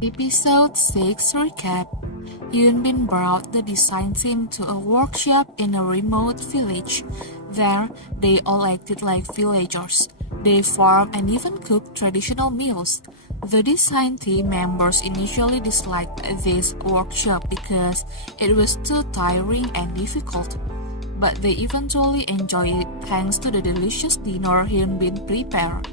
Episode 6 Recap. Hyunbin brought the design team to a workshop in a remote village. There, they all acted like villagers. They farmed and even cooked traditional meals. The design team members initially disliked this workshop because it was too tiring and difficult. But they eventually enjoyed it thanks to the delicious dinner Hyunbin prepared.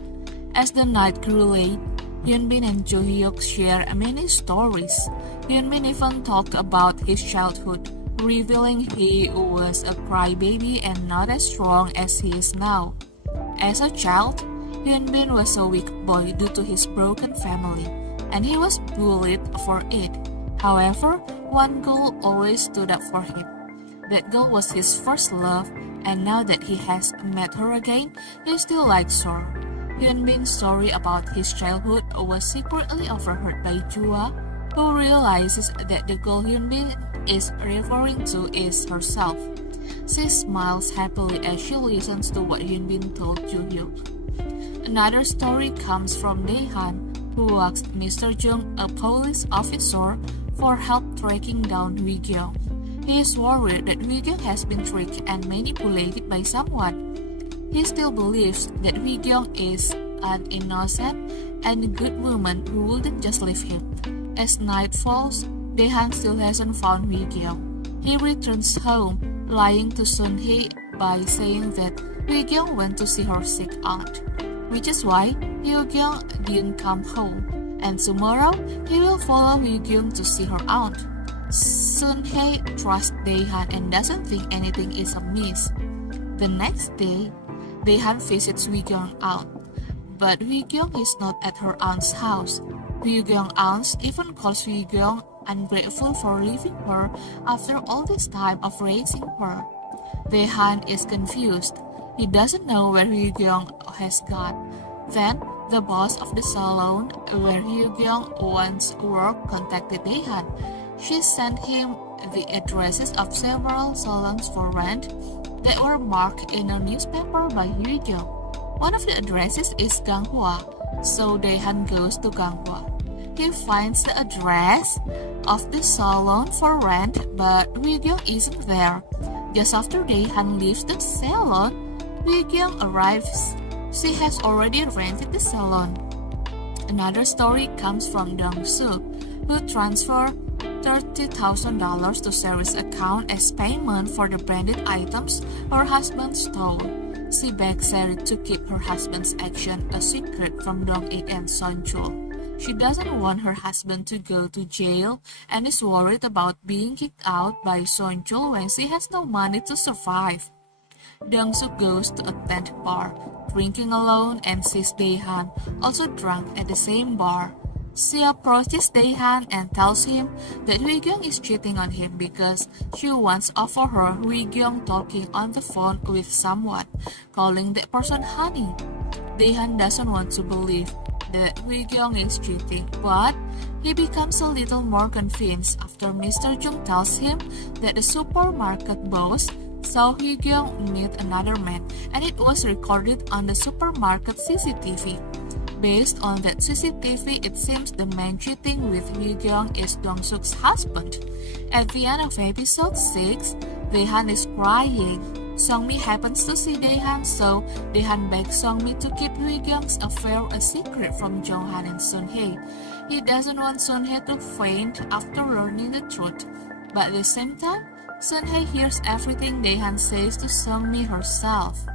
As the night grew late, Hyunbin and Jo Hyuk shared many stories. Hyunbin even talked about his childhood, revealing he was a crybaby and not as strong as he is now. As a child, Hyunbin was a weak boy due to his broken family, and he was bullied for it. However, one girl always stood up for him. That girl was his first love, and now that he has met her again, he still likes her. Hyunbin's story about his childhood was secretly overheard by Jua, who realizes that the girl Hyunbin is referring to is herself. She smiles happily as she listens to what Hyunbin told Jo Hyuk. Another story comes from Daehan, who asked Mr. Jung, a police officer, for help tracking down Wi-gyung. He is worried that Wi-gyung has been tricked and manipulated by someone. He still believes that Wi-gyung is an innocent and good woman who wouldn't just leave him. As night falls, Daehan still hasn't found Wi-gyung. He returns home, lying to Sun-hee by saying that Wi-gyung went to see her sick aunt, which is why Wi-gyung didn't come home, and tomorrow he will follow Wi-gyung to see her aunt. Sun-hee trusts Daehan and doesn't think anything is amiss. The next day, Daehan visits Wi-gyung's aunt, but Wi-gyung is not at her aunt's house. Wi-gyung's aunt even calls Wi-gyung ungrateful for leaving her after all this time of raising her. Daehan is confused. He doesn't know where Wi-gyung has gone. Then, the boss of the salon where Wi-gyung once worked contacted Daehan. She sent him the addresses of several salons for rent that were marked in a newspaper by Wi-gyung. One of the addresses is Ganghwa, so Daehan goes to Ganghwa. He finds the address of the salon for rent, but Wi-gyung isn't there. Just after Daehan leaves the salon, Wi-gyung arrives. She has already rented the salon. Another story comes from Dong-suk, who transferred $30,000 to Sarah's account as payment for the branded items her husband stole. She begs Sarah to keep her husband's action a secret from Dong-ik and Son-chul. She doesn't want her husband to go to jail and is worried about being kicked out by Son-chul when she has no money to survive. Dong-suk goes to a tent bar, drinking alone, and sees Daehan also drunk at the same bar. She approaches Daehan and tells him that Wi-gyung is cheating on him because she once overheard Wi-gyung talking on the phone with someone, calling that person honey. Daehan doesn't want to believe that Wi-gyung is cheating, but he becomes a little more convinced after Mr. Jung tells him that the supermarket boss saw Wi-gyung meet another man, and it was recorded on the supermarket CCTV. Based on that CCTV, it seems the man cheating with Wi-gyung is Dong-suk's husband. At the end of episode 6, Daehan is crying. Songmi happens to see Daehan, so Daehan begs Songmi to keep Wi-gyung's affair a secret from Jonghan and Sun-hee. He doesn't want Sun-hee to faint after learning the truth, but at the same time, Sun-hee hears everything Daehan says to Songmi herself.